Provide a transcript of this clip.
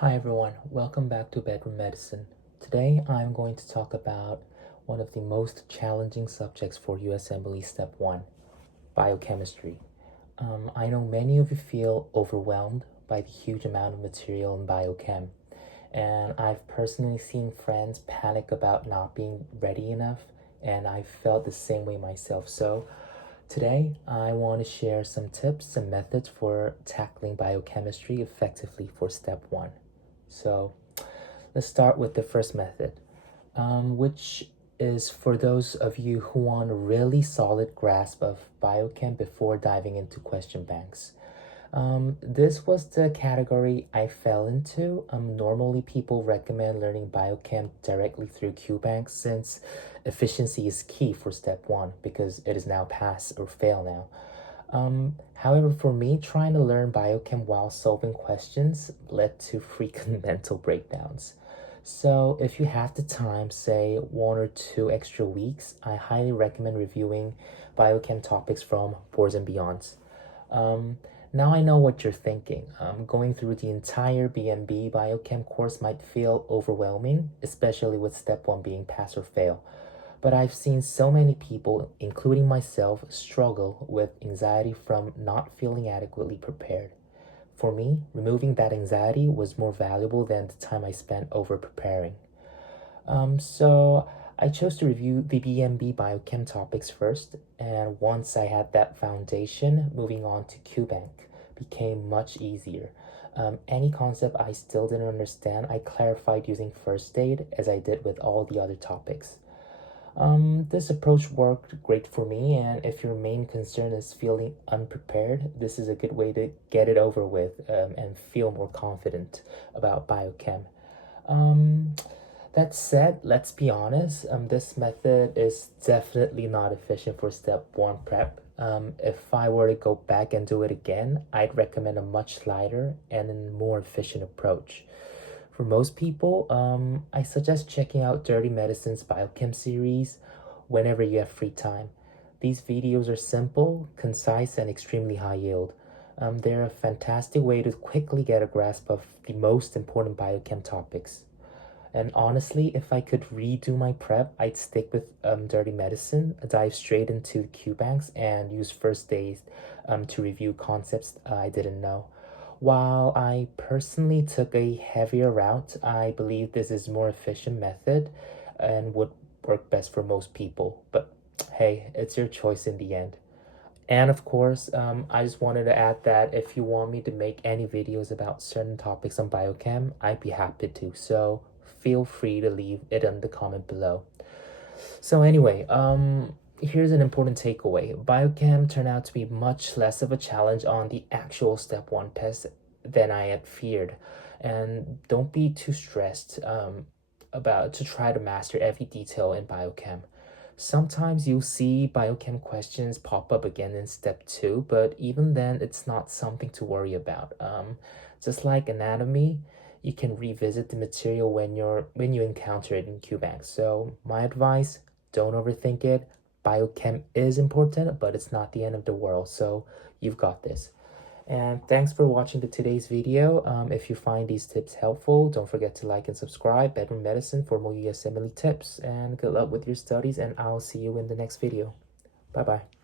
Hi everyone, welcome back to Bedroom Medicine. Today I'm going to talk about one of the most challenging subjects for USMLE Step 1, biochemistry. I know many of you feel overwhelmed by the huge amount of material in biochem, and I've personally seen friends panic about not being ready enough, and I felt the same way myself. So today, I want to share some tips and methods for tackling biochemistry effectively for step 1. So let's start with the first method, which is for those of you who want a really solid grasp of biochem before diving into question banks. This was the category I fell into. Normally, people recommend learning biochem directly through QBanks since efficiency is key for step 1 because it is now pass or fail now. However, for me, trying to learn biochem while solving questions led to frequent mental breakdowns. So if you have the time, say 1 or 2 extra weeks, I highly recommend reviewing biochem topics from Boards and Beyonds. Now I know what you're thinking. Going through the entire BMB biochem course might feel overwhelming, especially with step 1 being pass or fail. But I've seen so many people, including myself, struggle with anxiety from not feeling adequately prepared. For me, removing that anxiety was more valuable than the time I spent over preparing. So I chose to review the BMB biochem topics first, and once I had that foundation, moving on to QBank became much easier. Any concept I still didn't understand, I clarified using first aid as I did with all the other topics. This approach worked great for me, and if your main concern is feeling unprepared, this is a good way to get it over with and feel more confident about biochem. That said, let's be honest, this method is definitely not efficient for step 1 prep. If I were to go back and do it again, I'd recommend a much lighter and more efficient approach. For most people, I suggest checking out Dirty Medicine's Biochem series whenever you have free time. These videos are simple, concise, and extremely high yield. They're a fantastic way to quickly get a grasp of the most important biochem topics. And honestly, if I could redo my prep, I'd stick with Dirty Medicine, dive straight into QBanks, and use first aid to review concepts I didn't know. While I personally took a heavier route, I believe this is a more efficient method and would work best for most people. But hey, it's your choice in the end. And of course, I just wanted to add that if you want me to make any videos about certain topics on biochem, I'd be happy to. So feel free to leave it in the comment below. So anyway, here's an important takeaway. Biochem turned out to be much less of a challenge on the actual step 1 test than I had feared. And don't be too stressed about to try to master every detail in biochem. Sometimes you'll see biochem questions pop up again in step 2, but even then it's not something to worry about. Just like anatomy, you can revisit the material when you encounter it in QBank. So my advice, don't overthink it. Biochem is important, but it's not the end of the world. So you've got this. And thanks for watching today's video. If you find these tips helpful, don't forget to like and subscribe. Bedroom Medicine for more USMLE tips. And good luck with your studies, and I'll see you in the next video. Bye-bye.